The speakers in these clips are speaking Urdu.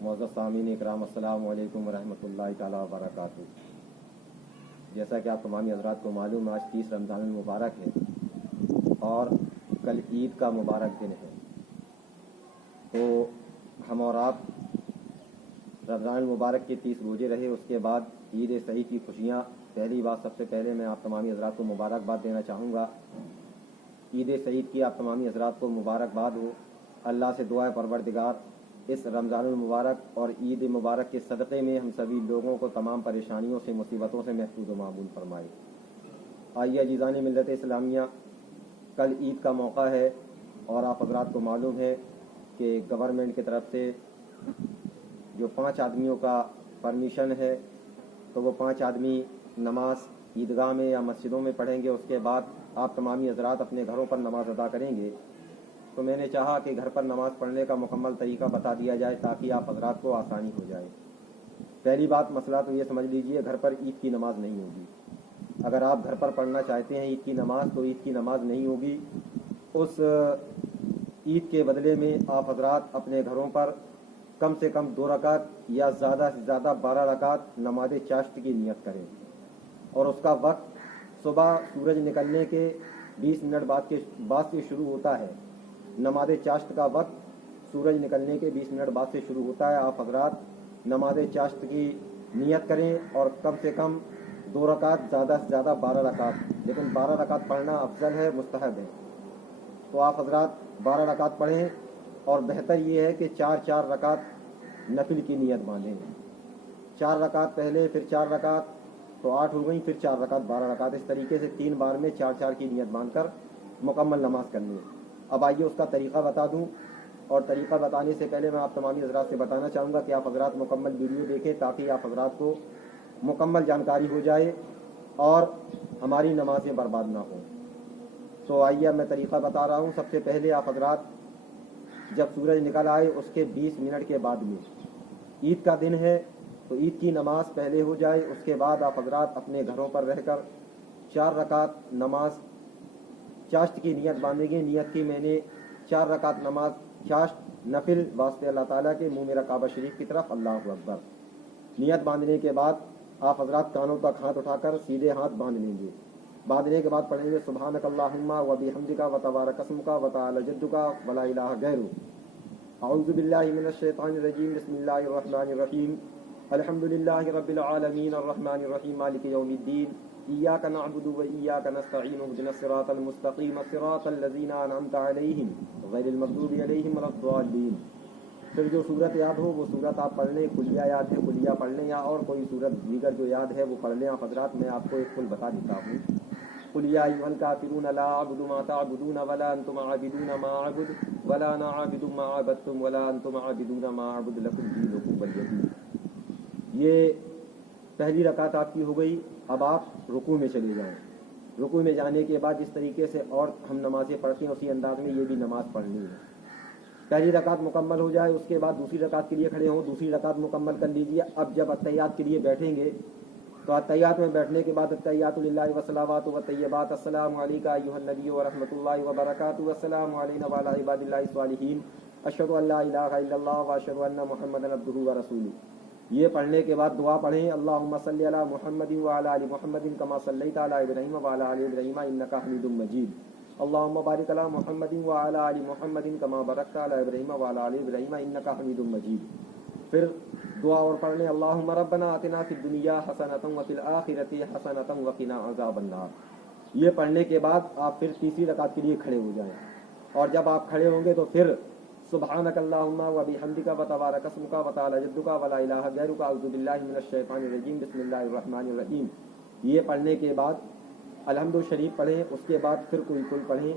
معزز سامعین اکرام، السلام علیکم ورحمۃ اللہ تعالیٰ وبرکاتہ۔ جیسا کہ آپ تمامی حضرات کو معلوم ہے، آج 30 رمضان المبارک ہے اور کل عید کا مبارک دن ہے۔ تو ہم اور آپ رمضان المبارک کے 30 روزے رہے، اس کے بعد عید سعید کی خوشیاں۔ پہلی بات، سب سے پہلے میں آپ تمامی حضرات کو مبارکباد دینا چاہوں گا۔ عید سعید کی آپ تمامی حضرات کو مبارکباد ہو۔ اللہ سے دعا ہے پروردگار اس رمضان المبارک اور عید مبارک کے صدقے میں ہم سبھی لوگوں کو تمام پریشانیوں سے، مصیبتوں سے محفوظ و معمون فرمائے۔ آئیے عزیزان ملت اسلامیہ، کل عید کا موقع ہے اور آپ حضرات کو معلوم ہے کہ گورنمنٹ کی طرف سے جو 5 آدمیوں کا پرمیشن ہے، تو وہ 5 آدمی نماز عیدگاہ میں یا مسجدوں میں پڑھیں گے۔ اس کے بعد آپ تمامی حضرات اپنے گھروں پر نماز ادا کریں گے۔ تو میں نے چاہا کہ گھر پر نماز پڑھنے کا مکمل طریقہ بتا دیا جائے تاکہ آپ حضرات کو آسانی ہو جائے۔ پہلی بات، مسئلہ تو یہ سمجھ لیجئے، گھر پر عید کی نماز نہیں ہوگی۔ اگر آپ گھر پر پڑھنا چاہتے ہیں عید کی نماز، تو عید کی نماز نہیں ہوگی۔ اس عید کے بدلے میں آپ حضرات اپنے گھروں پر کم سے کم 2 رکعت یا زیادہ سے زیادہ 12 رکعت نماز چاشت کی نیت کریں، اور اس کا وقت صبح سورج نکلنے کے 20 منٹ بعد سے شروع ہوتا ہے۔ نماز چاشت کا وقت سورج نکلنے کے 20 منٹ بعد سے شروع ہوتا ہے۔ آپ حضرات نماز چاشت کی نیت کریں اور کم سے کم 2 رکعت، زیادہ سے زیادہ 12 رکعت، لیکن 12 رکعت پڑھنا افضل ہے، مستحب ہے۔ تو آپ حضرات 12 رکعت پڑھیں، اور بہتر یہ ہے کہ 4 رکعت نفل کی نیت باندھیں۔ 4 رکعت پہلے، پھر 4 رکعت، تو 8 ہو گئیں، پھر 4 رکعت 12 رکعت، اس طریقے سے 3 بار میں 4 کی نیت باندھ کر مکمل نماز کرنی ہے۔ اب آئیے اس کا طریقہ بتا دوں، اور طریقہ بتانے سے پہلے میں آپ تمامی حضرات سے بتانا چاہوں گا کہ آپ حضرات مکمل ویڈیو دیکھیں تاکہ آپ حضرات کو مکمل جانکاری ہو جائے اور ہماری نمازیں برباد نہ ہوں۔ تو آئیے اب میں طریقہ بتا رہا ہوں۔ سب سے پہلے آپ حضرات جب سورج نکل آئے اس کے 20 منٹ کے بعد میں، عید کا دن ہے تو عید کی نماز پہلے ہو جائے، اس کے بعد آپ حضرات اپنے گھروں پر رہ کر 4 رکعت نماز چاشت کی نیت باندھیں گے۔ نیت کی میں نے 4 رکعت نماز چاشت نفل واسطے اللہ تعالیٰ کے، منہ میرا کعبہ شریف کی طرف، اللہ اکبر۔ نیت باندھنے کے بعد آپ حضرات کانوں تک ہاتھ اٹھا کر سیدھے ہاتھ باندھ لیں گے۔ باندھنے کے بعد پڑھیں گے سبحانک اللہم و بحمدک و تبارک اسمک و تعالی جدک ولا الہ غیرک۔ اعوذ باللہ من الشیطان الرجیم، بسم اللہ الرحمن الرحیم، الحمد للہ رب العالمین الرحمن الرحیم مالک یوم الدین، ایاک نعبد و ایاک نستعین، اہدنا الصراط المستقیم صراط الذین انعمت علیہم غیر المغضوب علیہم ولا الضالین۔ پھر جو صورت یاد ہو وہ صورت آپ پڑھ لیں، کلیہ یاد ہے کلیہ پڑھ لیں، یا اور کوئی صورت دیگر جو یاد ہے وہ پڑھ لیں۔ آپ حضرات میں آپ کو ایک کل بتا دیتا ہوں۔ قل یا ایھا الکافرون لا اعبد ما تعبدون ولا انتم عابدون ما اعبد ولا انا عابد ما عبدتم ولا انتم عابدون ما اعبد لکم دینکم ولی دین۔ یہ پہلی رکعت آپ کی ہو گئی۔ اب آپ رکوع میں چلے جائیں۔ رکوع میں جانے کے بعد جس طریقے سے اور ہم نمازیں پڑھتے ہیں اسی انداز میں یہ بھی نماز پڑھنی ہے۔ پہلی رکعت مکمل ہو جائے، اس کے بعد دوسری رکعت کے لیے کھڑے ہوں، دوسری رکعت مکمل کر لیجیے۔ اب جب اتحیات کے لیے بیٹھیں گے تو اتحیات میں بیٹھنے کے بعد التحیات للہ والصلوات والطیبات، السلام علیک ایھا النبی ورحمۃ اللہ وبرکاتہ، السلام علینا وعلی عباد اللہ الصالحین، اشہد ان لا الہ الا اللہ واشہد ان محمدا عبدہ ورسولہ۔ یہ پڑھنے کے بعد دعا پڑھیں، اللہم صلی علی محمد وعلی آل محمد کما صلیت علی ابراہیم وعلی آل ابراہیم انک حمید مجید، اللہم بارک علی محمد وعلی آل محمد کما بارکت علی ابراہیم وعلی آل ابراہیم انک حمید مجید۔ پھر دعا اور پڑھ لیں، اللہم ربنا آتنا فی الدنیا حسنۃ وفی الآخرۃ حسنۃ وقنا عذاب النار۔ یہ پڑھنے کے بعد آپ پھر تیسری رکعت کے لیے کھڑے ہو جائیں، اور جب آپ کھڑے ہوں گے تو پھر سبحانک اللہم و بحمدک و تبارک اسمک و تعالی جدک ولا الہ غیرک، اعوذ باللہ من الشیطان الرجیم، بسم اللہ الرحمن الرحیم۔ یہ پڑھنے کے بعد الحمد شریف پڑھیں، اس کے بعد پھر کوئی کل پڑھیں،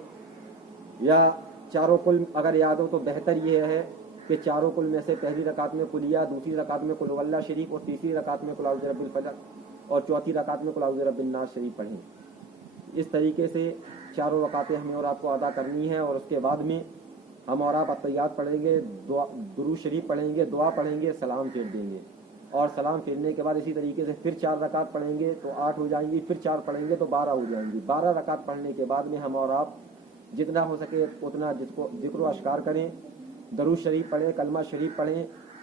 یا چاروں کل اگر یاد ہو تو بہتر یہ ہے کہ چاروں کل میں سے پہلی رکعت میں کلیہ، دوسری رکعت میں قل واللہ شریف، اور تیسری رکعت میں قل اعوذ برب الفلق، اور چوتھی رکعت میں قل اعوذ برب الناس شریف پڑھیں۔ اس طریقے سے چاروں رکعتیں ہمیں اور آپ کو ادا کرنی ہیں، اور اس کے بعد میں ہم اور آپ اتحیات پڑھیں گے، درود شریف پڑھیں گے، دعا پڑھیں گے، سلام پھیر دیں گے، اور سلام پھیرنے کے بعد اسی طریقے سے پھر 4 رکعت پڑھیں گے تو 8 ہو جائیں گی، پھر 4 پڑھیں گے تو 12 ہو جائیں گی۔ 12 رکعت پڑھنے کے بعد میں ہم اور آپ جتنا ہو سکے اتنا ذکر و اذکار کریں، درود شریف پڑھیں، کلمہ شریف پڑھیں،